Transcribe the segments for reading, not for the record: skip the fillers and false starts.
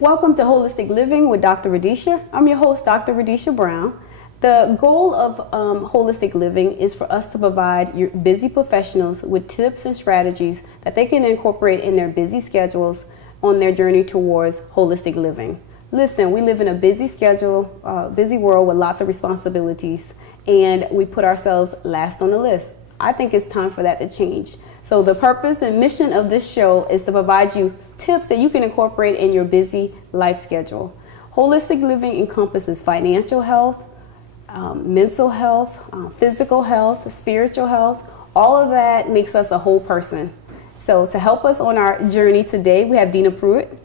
Welcome to Holistic Living with Dr. Radisha. I'm your host, Dr. Radisha Brown. The goal of Holistic Living is for us to provide your busy professionals with tips and strategies that they can incorporate in their busy schedules on their journey towards holistic living. Listen, we live in a busy schedule, busy world with lots of responsibilities, and we put ourselves last on the list. I think it's time for that to change. So the purpose and mission of this show is to provide you tips that you can incorporate in your busy life schedule. Holistic living encompasses financial health, mental health, physical health, spiritual health. All of that makes us a whole person. So to help us on our journey today, we have Deena Pruitt.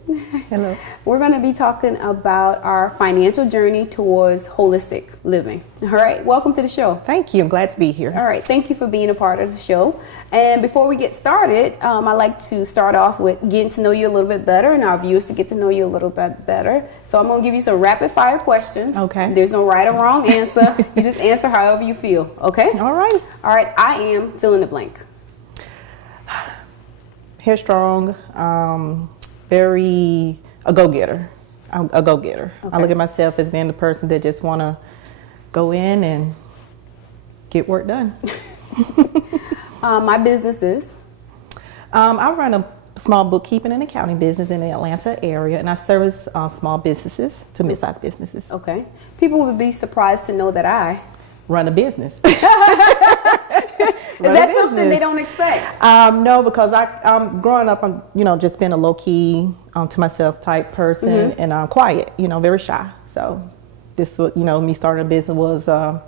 Hello. We're going to be talking about our financial journey towards holistic living. All right, welcome to the show. Thank you. I'm glad to be here. All right, thank you for being a part of the show. And before we get started, I like to start off with getting to know you a little bit better and our viewers to get to know you a little bit better. So I'm going to give you some rapid fire questions. Okay. There's no right or wrong answer. You just answer however you feel, okay? All right. All right, I am fill in the blank. Headstrong, very a go-getter. A go-getter. Okay. I look at myself as being the person that just want to go in and get work done. My business is? I run a small bookkeeping and accounting business in the Atlanta area, and I service small businesses to mid-sized businesses. Okay. People would be surprised to know that I run a business. Is that something they don't expect? No, because I'm growing up, I'm just being a low key, to myself type person, and I'm quiet, very shy. So this, me starting a business was an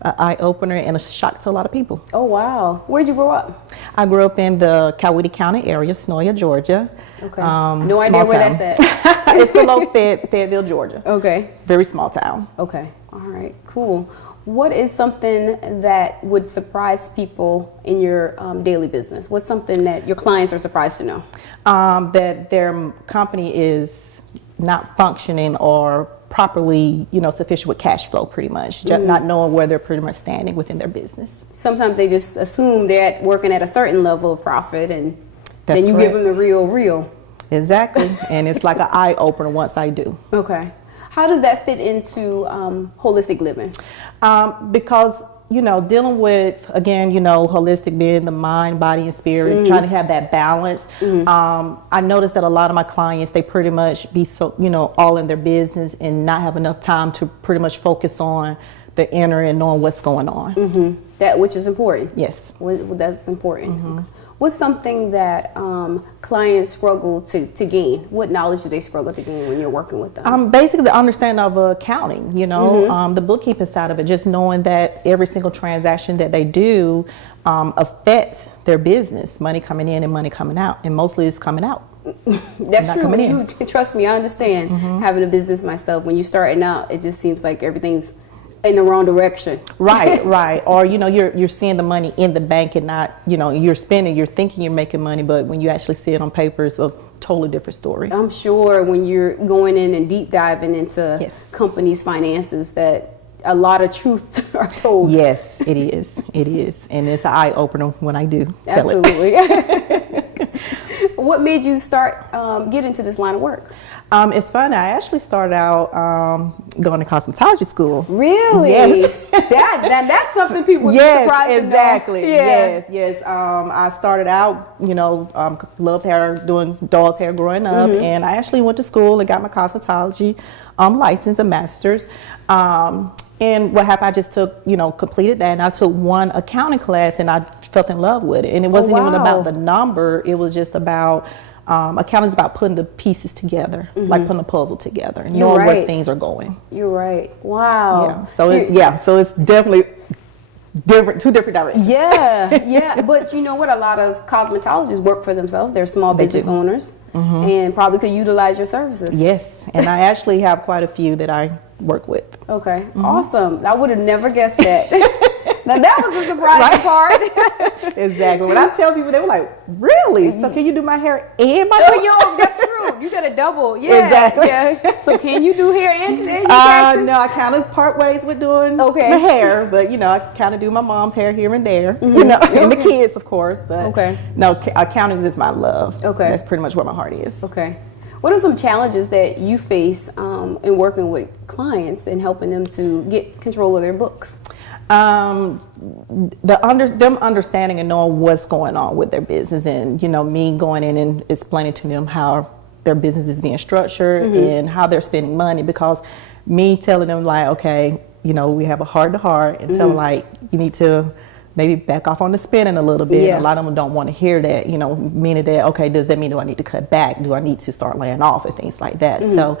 eye opener and a shock to a lot of people. Oh wow! Where'd you grow up? I grew up in the Coweta County area, Senoia, Georgia. Okay. No idea where town. that's at. It's below Fayetteville, Georgia. Okay. Very small town. Okay. All right. Cool. What is something that would surprise people in your daily business? What's something that your clients are surprised to know? That their company is not functioning or properly, sufficient with cash flow, pretty much. Not knowing where they're pretty much standing within their business. Sometimes they just assume they're working at a certain level of profit, and That's then you correct. give them the real. Exactly. And it's like an eye opener once I do. Okay. How does that fit into holistic living? Because, dealing with, again, holistic being the mind, body, and spirit, trying to have that balance. I noticed that a lot of my clients, they pretty much be so, all in their business and not have enough time to pretty much focus on the inner and knowing what's going on. That which is important. Yes. That's important. What's something that clients struggle to gain? What knowledge do they struggle to gain when you're working with them? Basically, the understanding of accounting, the bookkeeping side of it, just knowing that every single transaction that they do affects their business, money coming in and money coming out, and mostly it's coming out. That's true. You trust me, I understand having a business myself. When you're starting out, it just seems like everything's in the wrong direction. Right. Or you're seeing the money in the bank and not, you're spending, you're thinking you're making money, but when you actually see it on paper, it's a totally different story. I'm sure when you're going in and deep diving into companies' finances that a lot of truths are told. Yes, it is. It is. And it's an eye opener when I do tell it. Absolutely. What made you start get into this line of work? It's fun. I actually started out going to cosmetology school. Really? Yes. That's something people would be surprised exactly. to know. Yeah. Yes. I started out, loved hair, doing doll's hair growing up, and I actually went to school and got my cosmetology license, a master's. And what happened, I just took, completed that, and I took one accounting class, and I fell in love with it. And it wasn't even about the number; it was just about accounting is about putting the pieces together, like putting a puzzle together, and knowing where things are going. You're right. Wow. Yeah. So it's definitely different, two different directions. Yeah. But you know what? A lot of cosmetologists work for themselves. They're small business owners, and probably could utilize your services. Yes, and I actually have quite a few that I work with. Okay. Awesome. I would have never guessed that. Now that was the surprising part. Exactly. When I tell people, they were like, "Really? So can you do my hair and my?" Oh, yo, that's true. You got a double. Yeah. Exactly. Yeah. So can you do hair and no, I kind of part ways with doing the hair, but I kind of do my mom's hair here and there. And the kids, of course. But no, accounting is my love. Okay. That's pretty much where my heart is. Okay. What are some challenges that you face in working with clients and helping them to get control of their books? Them understanding and knowing what's going on with their business, and me going in and explaining to them how their business is being structured and how they're spending money, because me telling them like, okay, we have a heart to heart, and tell them like, you need to maybe back off on the spending a little bit. Yeah. A lot of them don't want to hear that, meaning that, okay, does that mean do I need to cut back? Do I need to start laying off and things like that? So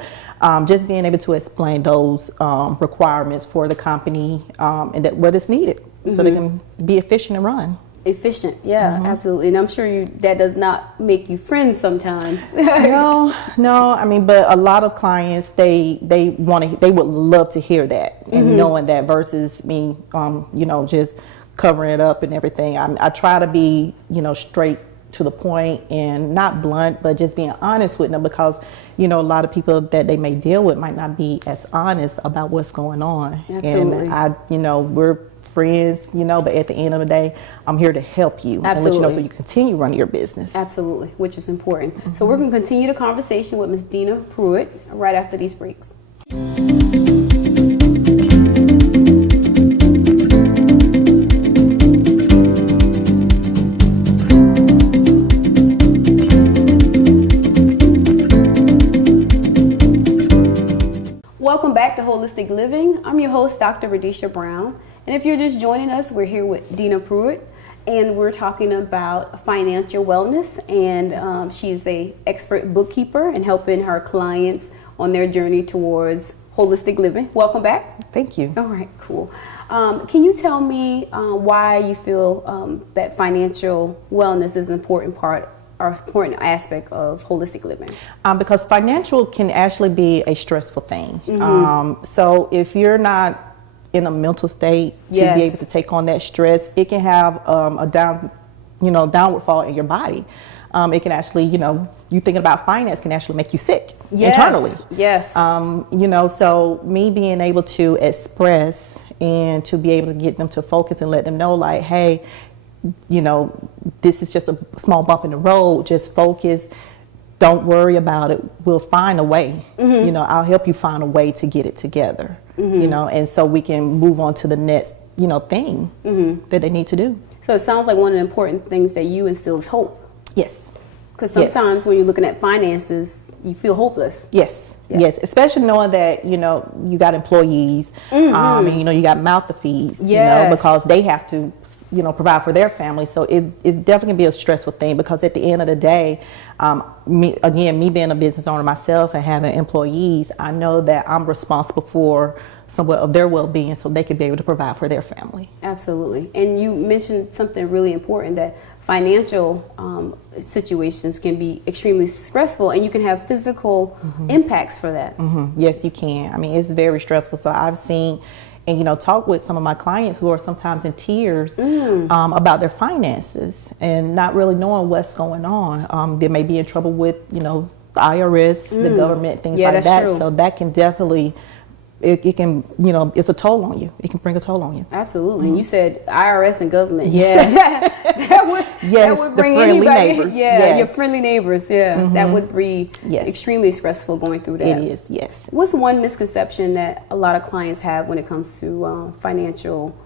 just being able to explain those requirements for the company and that what is needed so they can be efficient and run. Efficient, yeah, absolutely. And I'm sure that does not make you friends sometimes. No. I mean, but a lot of clients, they would love to hear that and knowing that versus me, just covering it up and everything. I try to be, straight to the point and not blunt, but just being honest with them, because, a lot of people that they may deal with might not be as honest about what's going on. Absolutely. And we're friends, but at the end of the day, I'm here to help you. Absolutely. And let you know so you continue running your business. Absolutely, which is important. So we're going to continue the conversation with Ms. Deena Pruitt right after these breaks. Welcome back to Holistic Living. I'm your host, Dr. Radisha Brown. And if you're just joining us, we're here with Deena Pruitt, and we're talking about financial wellness. And she is an expert bookkeeper and helping her clients on their journey towards holistic living. Welcome back. Thank you. All right, cool. Can you tell me why you feel that financial wellness is an important part or important aspect of holistic living? Because financial can actually be a stressful thing. So if you're not in a mental state to be able to take on that stress, it can have a downward fall in your body. It can actually, you thinking about finance can actually make you sick internally. Yes. So me being able to express and to be able to get them to focus and let them know like, hey, this is just a small bump in the road, just focus. Don't worry about it. We'll find a way. I'll help you find a way to get it together. And so we can move on to the next, thing that they need to do. So it sounds like one of the important things that you instill is hope. Yes. Because sometimes when you're looking at finances, you feel hopeless. Yes. Yes. Especially knowing that, you got employees, and, you got mouth to feed, because they have to, provide for their family. So it's definitely gonna be a stressful thing, because at the end of the day, me being a business owner myself and having employees, I know that I'm responsible for somewhat of their well-being so they could be able to provide for their family. Absolutely. And you mentioned something really important, that financial situations can be extremely stressful, and you can have physical impacts for that. Yes, you can. I mean, it's very stressful. So I've seen and talk with some of my clients who are sometimes in tears about their finances and not really knowing what's going on. They may be in trouble with the IRS, the government, things like that. True. So that can definitely, it can, it's a toll on you. It can bring a toll on you. Absolutely. And you said IRS and government. That would bring anybody. Neighbors. Your friendly neighbors. That would be extremely stressful going through that. It is. Yes. What's one misconception that a lot of clients have when it comes to financial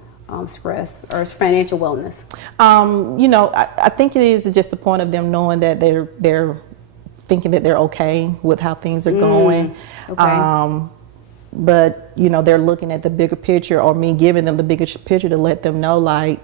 stress or financial wellness? I think it is just the point of them knowing that they're thinking that they're okay with how things are going. Okay. But they're looking at the bigger picture, or me giving them the bigger picture to let them know like,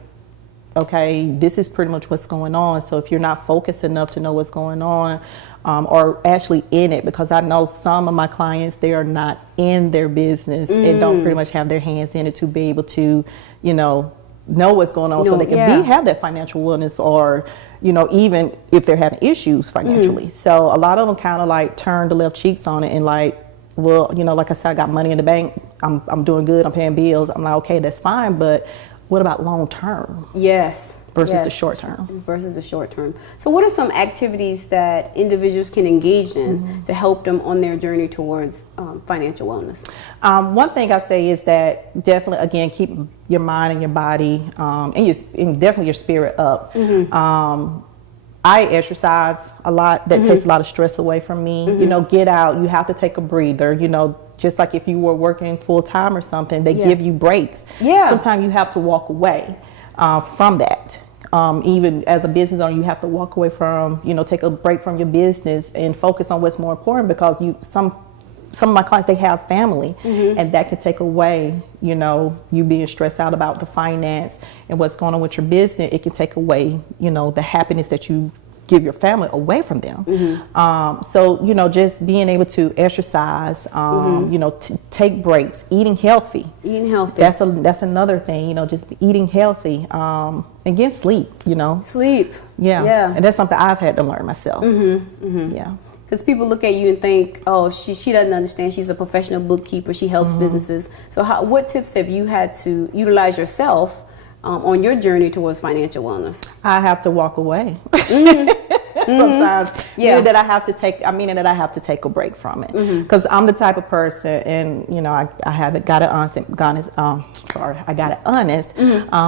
okay, this is pretty much what's going on. So if you're not focused enough to know what's going on, or actually in it, because I know some of my clients, they are not in their business and don't pretty much have their hands in it to be able to, know what's going on, so they can have that financial wellness, or even if they're having issues financially. So a lot of them kind of like turn the left cheeks on it and like, well, like I said, I got money in the bank. I'm doing good. I'm paying bills. I'm like, okay, that's fine. But what about long term? Yes. Versus the short term. Versus the short term. So what are some activities that individuals can engage in to help them on their journey towards financial wellness? One thing I say is that definitely, again, keep your mind and your body and definitely your spirit up. I exercise a lot. That takes a lot of stress away from me. You know, get out. You have to take a breather. You know, just like if you were working full time or something, they give you breaks. Yeah. Sometimes you have to walk away from that. Even as a business owner, you have to walk away from, you know, take a break from your business and focus on what's more important, because some of my clients, they have family, and that can take away, you know, you being stressed out about the finance and what's going on with your business. It can take away, you know, the happiness that you give your family away from them. So, you know, just being able to exercise, you know, take breaks, eating healthy. That's another thing, you know, just eating healthy, and get sleep, you know. Sleep. Yeah. And that's something I've had to learn myself. Yeah. Because people look at you and think, oh, she doesn't understand. She's a professional bookkeeper. She helps businesses. So what tips have you had to utilize yourself on your journey towards financial wellness? I have to walk away. Sometimes, meaning that I have to take a break from it, because I'm the type of person, and you know, I haven't got it honest,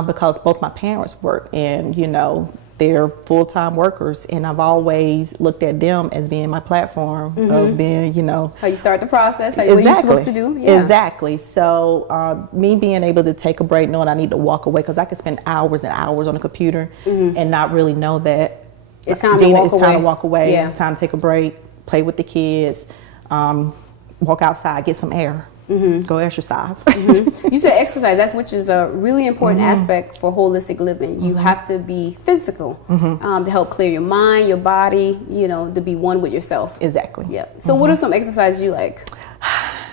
because both my parents work, and you know, they're full-time workers, and I've always looked at them as being my platform of being, you know, how you start the process, what you're supposed to do. Exactly. So me being able to take a break, knowing I need to walk away, because I could spend hours and hours on the computer and not really know that it's time to walk away. Time to take a break, play with the kids, walk outside, get some air. Go exercise. You said exercise, which is a really important aspect for holistic living. You have to be physical to help clear your mind, your body, you know, to be one with yourself. Exactly. Yeah. So what are some exercises you like?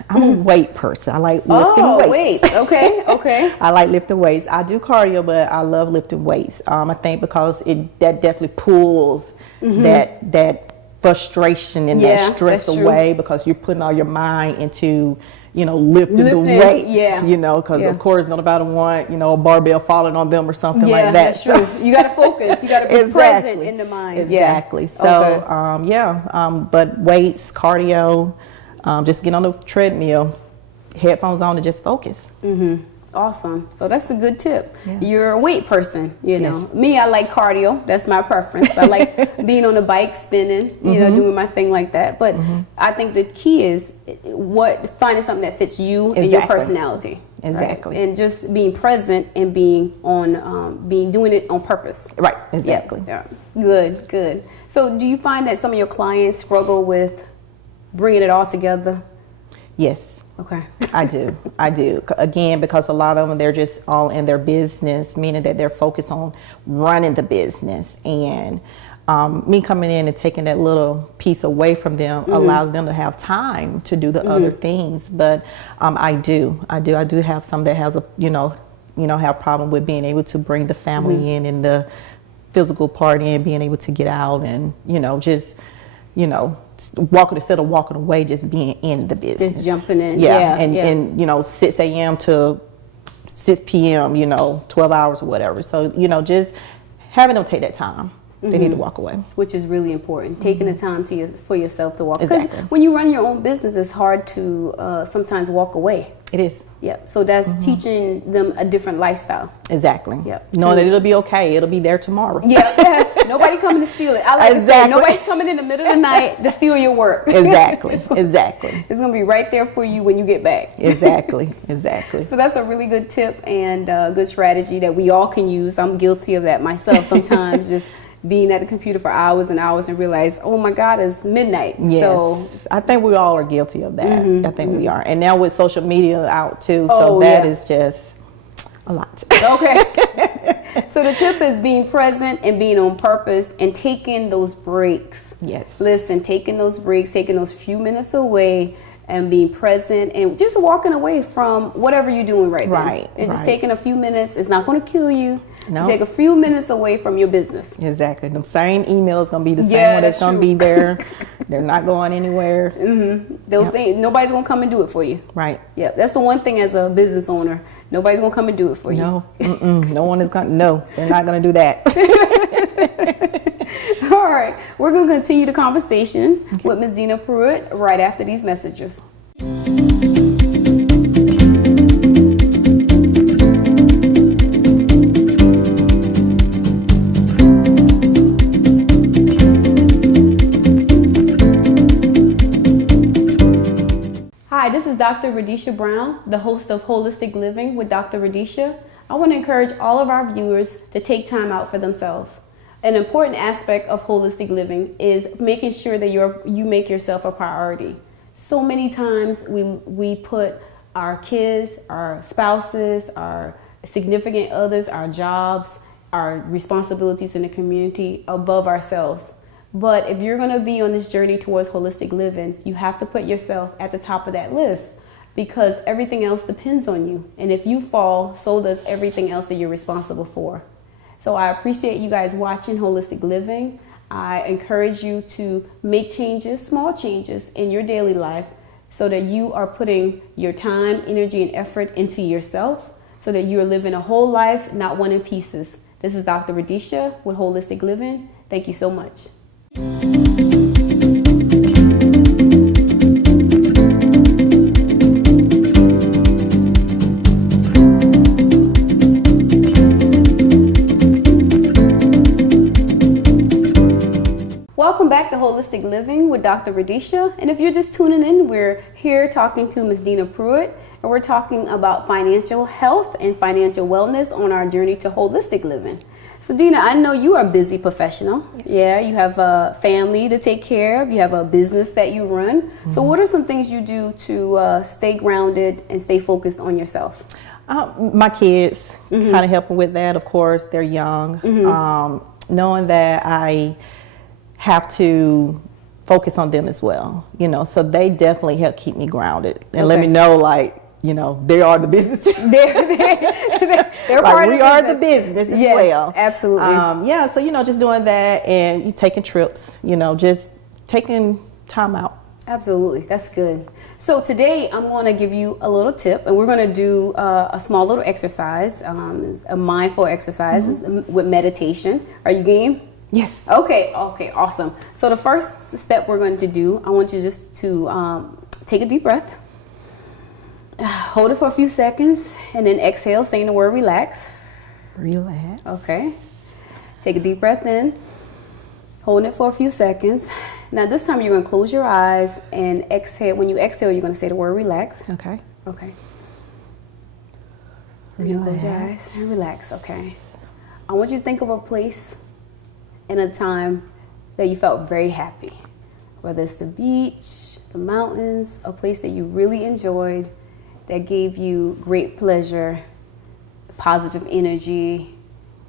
I'm a weight person. I like lifting weights. Okay. I like lifting weights. I do cardio, but I love lifting weights. I think because that definitely pulls that frustration and that stress away, because you're putting all your mind into, you know, lifting the weights, you know, because of course nobody want, you know, a barbell falling on them or something like that. That's true. You got to focus. You got to be present in the mind. Exactly. So, but weights, cardio, just get on the treadmill, headphones on, and just focus. Awesome. So that's a good tip. You're a weight person, you know. Me, I like cardio. That's my preference. I like being on the bike, spinning, you know, doing my thing like that. But I think the key is finding something that fits you and your personality. Exactly. Right? And just being present and being doing it on purpose. Right. Exactly. Yeah. Good. So do you find that some of your clients struggle with bringing it all together? Yes. Okay. I do. Again, because a lot of them, they're just all in their business, meaning that they're focused on running the business. And me coming in and taking that little piece away from them allows them to have time to do the other things. But I do have some that has have problem with being able to bring the family in and the physical part in, being able to get out and, instead of walking away, just being in the business. Just jumping in. And 6 a.m. to 6 p.m., 12 hours or whatever. So, just having them take that time. They need to walk away. Which is really important. Taking the time for yourself to walk. Because when you run your own business, it's hard to sometimes walk away. It is. Yeah. So that's teaching them a different lifestyle. Exactly. Yep. Knowing that it'll be okay. It'll be there tomorrow. Yeah. Nobody coming to steal it. I like to say, nobody's coming in the middle of the night to steal your work. Exactly. It's going to be right there for you when you get back. Exactly. So that's a really good tip and a good strategy that we all can use. I'm guilty of that myself sometimes, just being at the computer for hours and hours and realize, oh my God, it's midnight. Yes. So I think we all are guilty of that. I think we are. And now with social media out too, so that is just a lot. Okay. So the tip is being present and being on purpose and taking those breaks. Yes. Listen, taking those breaks, taking those few minutes away and being present and just walking away from whatever you're doing right now. And just taking a few minutes. It's not going to kill you. No. Take a few minutes away from your business. Exactly. The same email is going to be the same one that's going to be there. They're not going anywhere. They'll say nobody's going to come and do it for you. Right. Yeah. That's the one thing as a business owner. Nobody's going to come and do it for you. No. No one is going to. No, they're not going to do that. All right. We're going to continue the conversation with Ms. Deena Pruitt right after these messages. Hi, this is Dr. Radisha Brown, the host of Holistic Living with Dr. Radisha. I want to encourage all of our viewers to take time out for themselves. An important aspect of holistic living is making sure that you make yourself a priority. So many times we put our kids, our spouses, our significant others, our jobs, our responsibilities in the community above ourselves. But if you're going to be on this journey towards holistic living, you have to put yourself at the top of that list, because everything else depends on you. And if you fall, so does everything else that you're responsible for. So I appreciate you guys watching Holistic Living. I encourage you to make changes, small changes in your daily life, so that you are putting your time, energy, and effort into yourself, so that you are living a whole life, not one in pieces. This is Dr. Radisha with Holistic Living. Thank you so much. Welcome back to Holistic Living with Dr. Radisha. And if you're just tuning in, we're here talking to Ms. Deena Pruitt, and we're talking about financial health and financial wellness on our journey to holistic living. So Deena, I know you are a busy professional. Yeah, you have a family to take care of. You have a business that you run. Mm-hmm. So what are some things you do to stay grounded and stay focused on yourself? My kids, kind of helping with that. Of course, they're young. Knowing that I have to focus on them as well, so they definitely help keep me grounded and let me know, they are the business. They're part of the business. We are the business as well. Absolutely. So, just doing that and you taking trips, just taking time out. Absolutely. That's good. So today I'm going to give you a little tip, and we're going to do a small little exercise, a mindful exercise with meditation. Are you game? Yes. Okay, awesome. So the first step we're going to do, I want you just to take a deep breath. Hold it for a few seconds, and then exhale, saying the word relax. Relax. Okay. Take a deep breath in. Hold it for a few seconds. Now this time you're going to close your eyes and exhale. When you exhale, you're going to say the word relax. Okay. Okay. Relax. Close your eyes and relax. Okay. I want you to think of a place in a time that you felt very happy. Whether it's the beach, the mountains, a place that you really enjoyed, that gave you great pleasure, positive energy.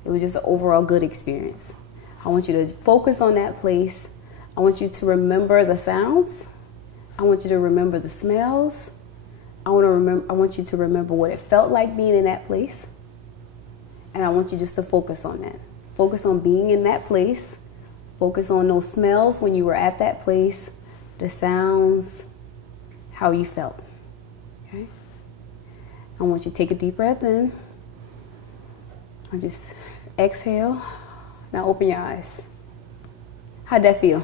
It was just an overall good experience. I want you to focus on that place. I want you to remember the sounds. I want you to remember the smells. I want you to remember what it felt like being in that place. And I want you just to focus on that. Focus on being in that place. Focus on those smells when you were at that place, the sounds, how you felt. Okay? I want you to take a deep breath in. And just exhale. Now open your eyes. How'd that feel?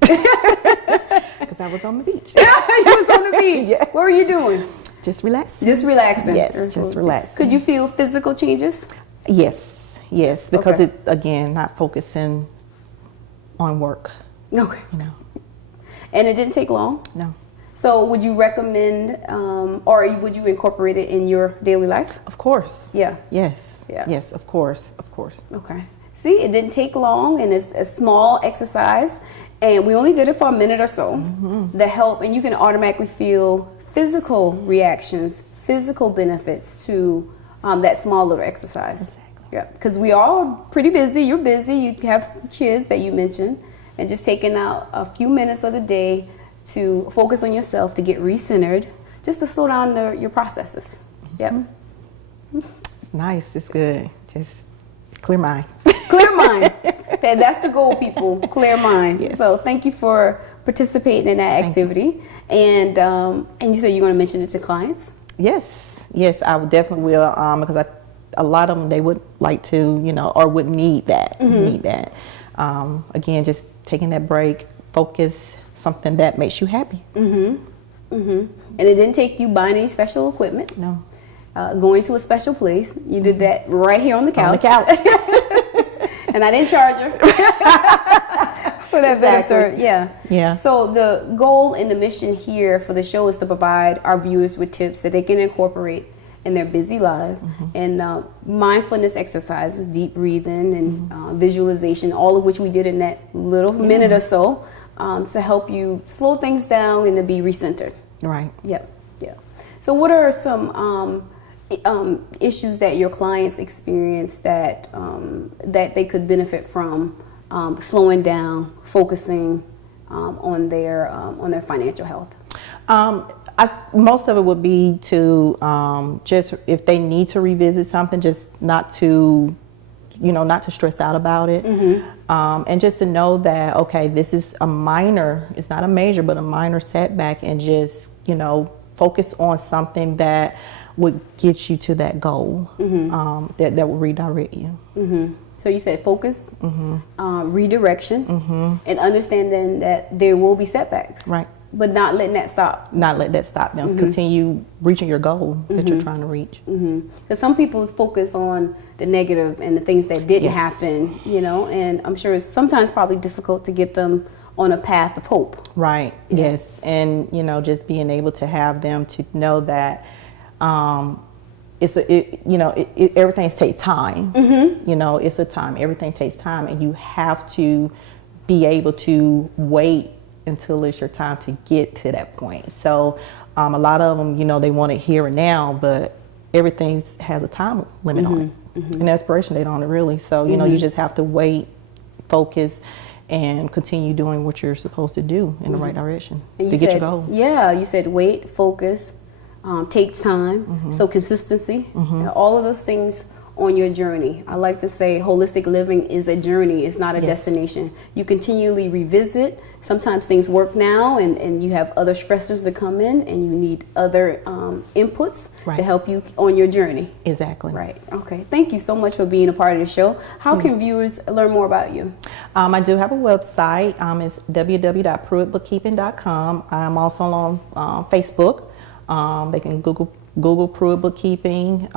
Because I was on the beach. You was on the beach. Yeah. What were you doing? Just relaxing. Just relaxing. Yes, just relaxing. Could you feel physical changes? Yes, because it, again, not focusing on work. Okay. And it didn't take long? No. So would you recommend, or would you incorporate it in your daily life? Of course. Yeah. Yes. Yeah. Yes, of course. Okay. See, it didn't take long, and it's a small exercise, and we only did it for a minute or so. The help, and you can automatically feel physical reactions, physical benefits to that small little exercise. Exactly. Yeah, because we all are pretty busy. You're busy. You have some kids that you mentioned, and just taking out a few minutes of the day to focus on yourself, to get recentered, just to slow down your processes. Yep. It's nice. It's good. Just clear mind. Clear mind. That's the goal, people. Clear mind. Yes. So thank you for participating in that activity. And you said you're going to mention it to clients? Yes, I would definitely will, because a lot of them, they would like to, or would need that. Again, just taking that break, focus, something that makes you happy. And it didn't take you buying any special equipment. No. Going to a special place. You did that right here on the couch. On the couch. And I didn't charge her. So that Exactly. Yeah. So the goal and the mission here for the show is to provide our viewers with tips that they can incorporate in their busy life, and mindfulness exercises, deep breathing, and visualization, all of which we did in that little minute or so, to help you slow things down and to be recentered. Right. Yep. Yeah. So what are some issues that your clients experience that that they could benefit from slowing down, focusing on their financial health? Most of it would be to just, if they need to revisit something, just not to stress out about it. And just to know that, okay, this is a minor, it's not a major, but a minor setback, and just, focus on something that would get you to that goal, that will redirect you. So you said focus, redirection, and understanding that there will be setbacks. Right. But not letting that stop. Not let that stop them. Continue reaching your goal that you're trying to reach. Because some people focus on the negative and the things that didn't happen, and I'm sure it's sometimes probably difficult to get them on a path of hope. Right. Yes. And, just being able to have them to know that everything takes time. It's a time. Everything takes time, and you have to be able to wait until it's your time to get to that point. So a lot of them, they want it here and now, but everything has a time limit on it. An expiration date on it, really. So, you just have to wait, focus, and continue doing what you're supposed to do in the right direction to get your goal. Yeah, you said wait, focus, take time, so consistency, all of those things on your journey. I like to say holistic living is a journey, it's not a destination. You continually revisit. Sometimes things work now and you have other stressors that come in and you need other inputs to help you on your journey. Exactly. Right. Okay. Thank you so much for being a part of the show. How can viewers learn more about you? I do have a website. It's www.pruittbookkeeping.com. I'm also on Facebook. They can Google Pruitt Bookkeeping,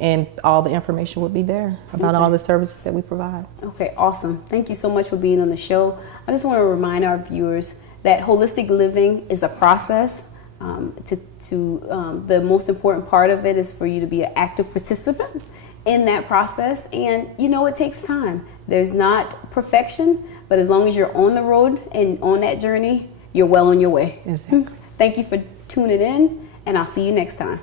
and all the information will be there about all the services that we provide. Okay, awesome. Thank you so much for being on the show. I just want to remind our viewers that holistic living is a process. The most important part of it is for you to be an active participant in that process, and it takes time. There's not perfection, but as long as you're on the road and on that journey, you're well on your way. Exactly. Thank you for tuning in, and I'll see you next time.